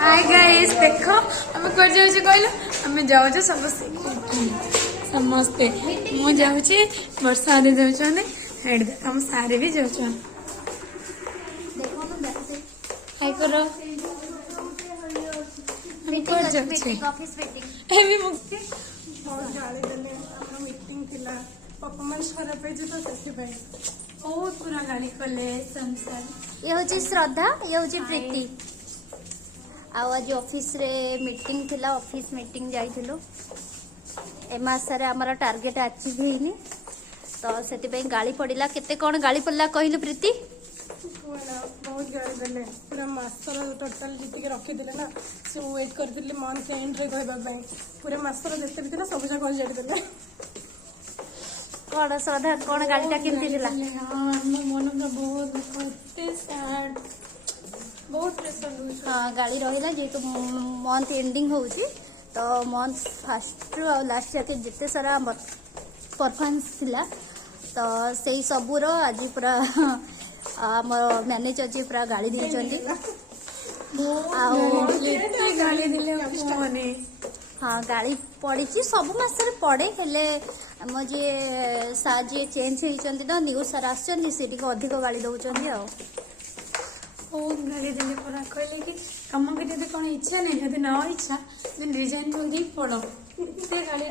hi guys देखो आम कौन जाऊँ कहल आम जाऊँ समस्ते मु जाऊँ वर्षा आदि जाऊँ हम सारे भी जाऊँ हाय करो परफॉर्मेंस खराब है बहुत पूरा गाड़ी कले संसार ये हूँ श्रद्धा ये हूँ प्रीति आज ऑफिस रे मीटिंग थिला ऑफिस मीटिंग जाइथिलु ए मासरे हमर टार्गेट अचीव हेनी तो सेति गाड़ी पड़िला केते कोन गाड़ी पड़ला कहिलु प्रीति बहुत गाड़ी देले पूरा मास्टर टोटल जीत के रखी देले ना से वेट करथिले मंथ एंड रे कहबा ପାଇଁ पूरा मास्टर जते भी थिला सब जगह जाई देले कौन श्रद्धा कौन गाड़ीटा केमती थिला हां हम मन में बहुत सैड बहुत प्रेशर हो हां गाड़ी रहिला जेतु मंथ एंडिंग होउची तो मंथ फर्स्ट और लास्ट जाके जिते सारा परफॉर्मेंस थिला तो सेही सबुर आज पूरा आम मैनेजर जी पूरा गाड़ी देचंदी गाड़ी दिले हाँ गाड़ी पड़ी सब मासरे पड़े हेले आम जी सार जी चेंज होती तो न्यू सार आसती अधिक गाड़ी दौरान आ बहुत गाड़ी देले पूरा कहले कि कम के जब कौन इच्छा नहीं जब न इच्छा रिजाइन जल्दी पड़ो गाड़ी